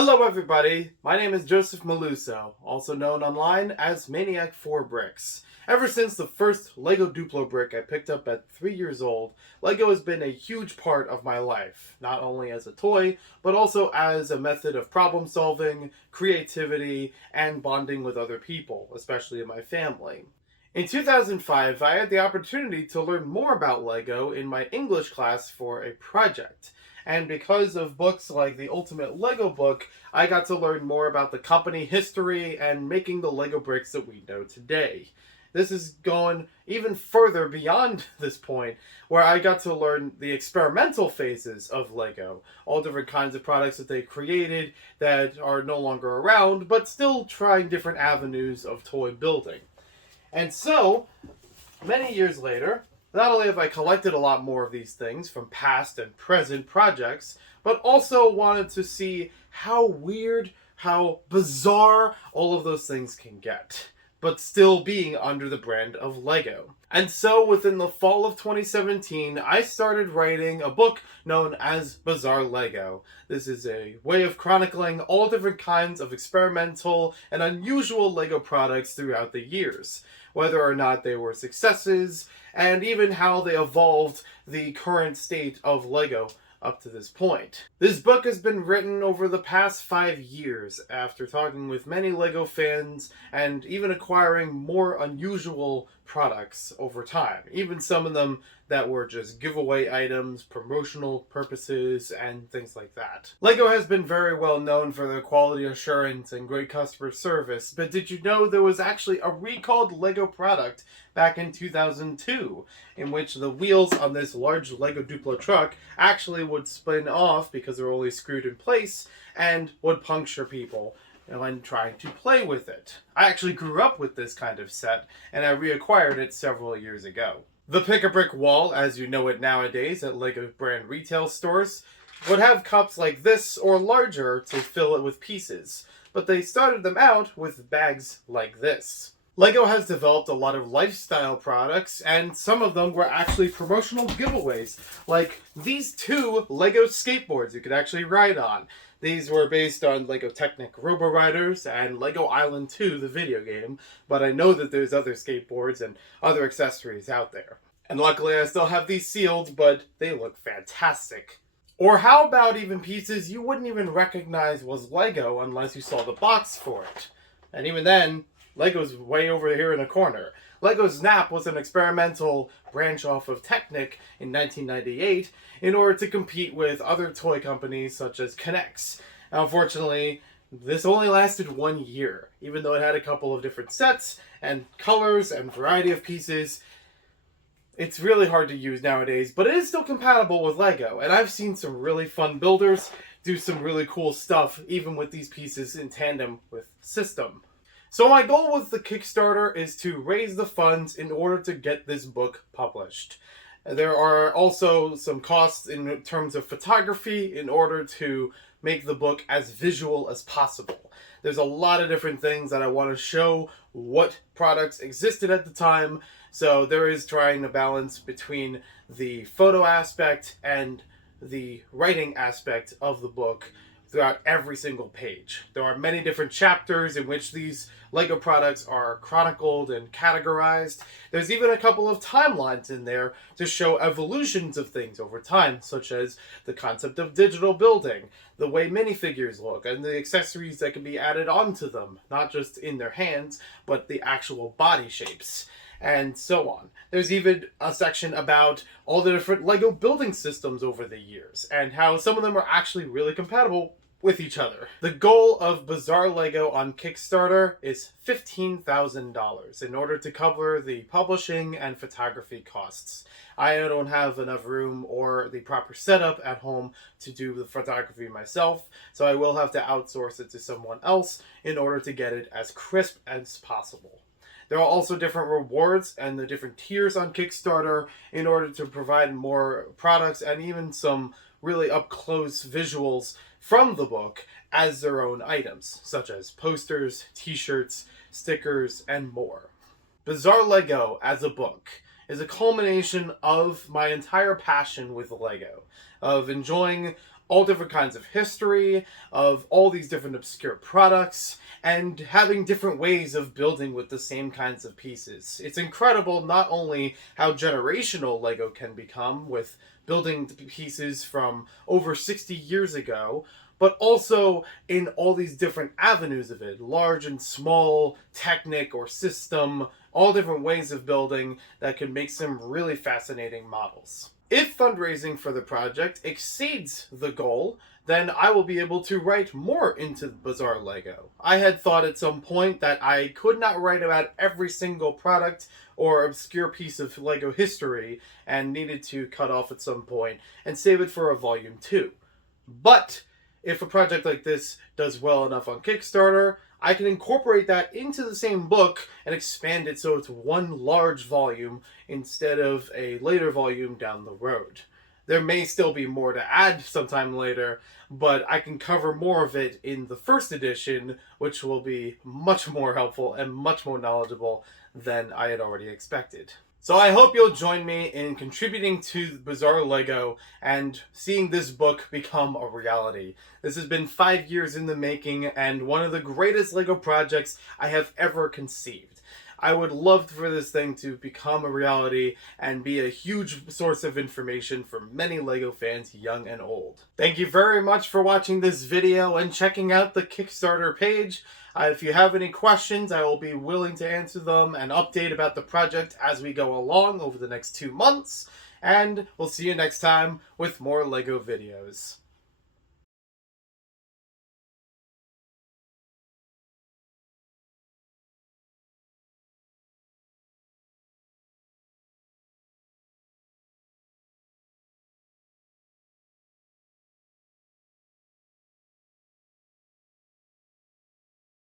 Hello everybody, my name is Joseph Maluso, also known online as Maniac4Bricks. Ever since the first LEGO Duplo brick I picked up at 3 years old, LEGO has been a huge part of my life, not only as a toy, but also as a method of problem solving, creativity, and bonding with other people, especially in my family. In 2005, I had the opportunity to learn more about LEGO in my English class for a project. And because of books like the Ultimate Lego book, I got to learn more about the company history and making the Lego bricks that we know today. This has gone even further beyond this point, where I got to learn the experimental phases of Lego, all different kinds of products that they created that are no longer around, but still trying different avenues of toy building. And so, many years later, not only have I collected a lot more of these things from past and present projects, but also wanted to see how weird, how bizarre all of those things can get, but still being under the brand of LEGO. And so within the fall of 2017, I started writing a book known as Bizarre LEGO. This is a way of chronicling all different kinds of experimental and unusual LEGO products throughout the years, whether or not they were successes, and even how they evolved the current state of LEGO up to this point. This book has been written over the past 5 years after talking with many LEGO fans and even acquiring more unusual products over time. Even some of them that were just giveaway items, promotional purposes, and things like that. LEGO has been very well known for their quality assurance and great customer service, but did you know there was actually a recalled LEGO product back in 2002, in which the wheels on this large LEGO Duplo truck actually would spin off because they're only screwed in place and would puncture people when trying to play with it. I actually grew up with this kind of set, and I reacquired it several years ago. The pick-a-brick wall, as you know it nowadays at LEGO brand retail stores, would have cups like this or larger to fill it with pieces, but they started them out with bags like this. LEGO has developed a lot of lifestyle products, and some of them were actually promotional giveaways, like these 2 LEGO skateboards you could actually ride on. These were based on LEGO Technic Robo Riders and LEGO Island 2, the video game, but I know that there's other skateboards and other accessories out there. And luckily I still have these sealed, but they look fantastic. Or how about even pieces you wouldn't even recognize was LEGO unless you saw the box for it? And even then, LEGO's way over here in the corner. LEGO Snap was an experimental branch off of Technic in 1998 in order to compete with other toy companies such as K'NEX. Now, unfortunately, this only lasted 1 year, even though it had a couple of different sets and colors and variety of pieces. It's really hard to use nowadays, but it is still compatible with LEGO, and I've seen some really fun builders do some really cool stuff even with these pieces in tandem with system. So my goal with the Kickstarter is to raise the funds in order to get this book published. There are also some costs in terms of photography in order to make the book as visual as possible. There's a lot of different things that I want to show what products existed at the time, so there is trying to balance between the photo aspect and the writing aspect of the book throughout every single page. There are many different chapters in which these LEGO products are chronicled and categorized. There's even a couple of timelines in there to show evolutions of things over time, such as the concept of digital building, the way minifigures look, and the accessories that can be added onto them, not just in their hands, but the actual body shapes, and so on. There's even a section about all the different LEGO building systems over the years, and how some of them are actually really compatible with each other. The goal of Bizarre LEGO on Kickstarter is $15,000 in order to cover the publishing and photography costs. I don't have enough room or the proper setup at home to do the photography myself, so I will have to outsource it to someone else in order to get it as crisp as possible. There are also different rewards and the different tiers on Kickstarter in order to provide more products and even some really up-close visuals from the book as their own items, such as posters, t-shirts, stickers, and more. Bizarre LEGO as a book is a culmination of my entire passion with LEGO, of enjoying all different kinds of history, of all these different obscure products, and having different ways of building with the same kinds of pieces. It's incredible not only how generational LEGO can become with building pieces from over 60 years ago, but also in all these different avenues of it, large and small, technic or system, all different ways of building that can make some really fascinating models. If fundraising for the project exceeds the goal, then I will be able to write more into Bazaar Lego. I had thought at some point that I could not write about every single product or obscure piece of Lego history and needed to cut off at some point and save it for a volume 2. But if a project like this does well enough on Kickstarter, I can incorporate that into the same book and expand it so it's one large volume instead of a later volume down the road. There may still be more to add sometime later, but I can cover more of it in the first edition, which will be much more helpful and much more knowledgeable than I had already expected. So I hope you'll join me in contributing to Bazaar Lego and seeing this book become a reality. This has been 5 years in the making and one of the greatest Lego projects I have ever conceived. I would love for this thing to become a reality and be a huge source of information for many LEGO fans, young and old. Thank you very much for watching this video and checking out the Kickstarter page. If you have any questions, I will be willing to answer them and update about the project as we go along over the next 2 months. And we'll see you next time with more LEGO videos.